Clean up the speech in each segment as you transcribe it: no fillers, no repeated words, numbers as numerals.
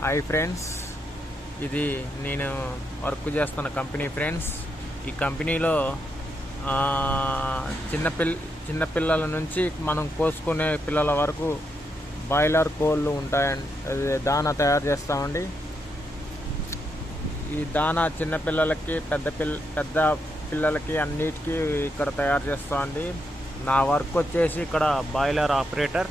Hi friends, ఇది నేను work చేస్తున్న కంపెనీ ఫ్రెండ్స్. ఈ కంపెనీలో చిన్నపిల్లల నుంచి మనం కోసుకునే పిల్లల వరకు బాయిలర్ కోళ్ళు ఉంటాయండి. దానా తయారు చేస్తామండి. ఈ దానా చిన్నపిల్లలకి పెద్ద పిల్లలకి అన్నిటికీ ఇక్కడ తయారు చేస్తామండి. నా వర్క్ వచ్చేసి ఇక్కడ బాయిలర్ ఆపరేటర్.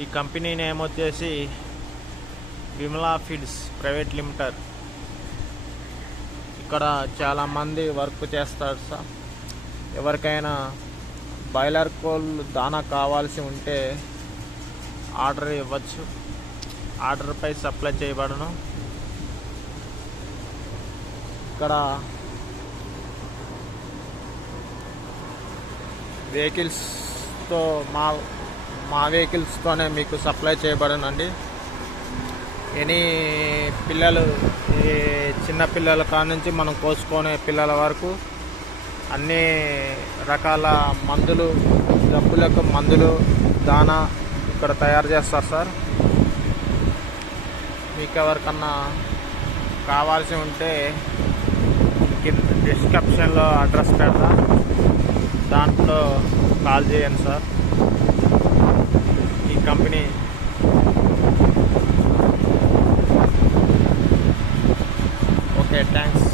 ఈ కంపెనీ నేమ్ వచ్చేసి విమలా ఫీడ్స్ ప్రైవేట్ లిమిటెడ్. ఇక్కడ చాలామంది వర్క్ చేస్తారు సార్. ఎవరికైనా బాయిలర్ కోళ్ళు దానా కావాల్సి ఉంటే ఆర్డర్ ఇవ్వచ్చు. ఆర్డర్పై సప్లై చేయబడను. ఇక్కడ వెహికల్స్తో మా వెహికల్స్తోనే మీకు సప్లై చేయబడనండి. పిల్లలు చిన్న పిల్లల కాడ నుంచి మనం కోసుకునే పిల్లల వరకు అన్ని రకాల మందులు, జబ్బులకు మందులు, దానా ఇక్కడ తయారు చేస్తారు సార్. మీకు ఎవరికన్నా కావాల్సి ఉంటే డిస్క్రిప్షన్లో అడ్రస్ పెడతా, దాంట్లో కాల్ చేయండి సార్. ఈ కంపెనీ ఓకే, థ్యాంక్స్.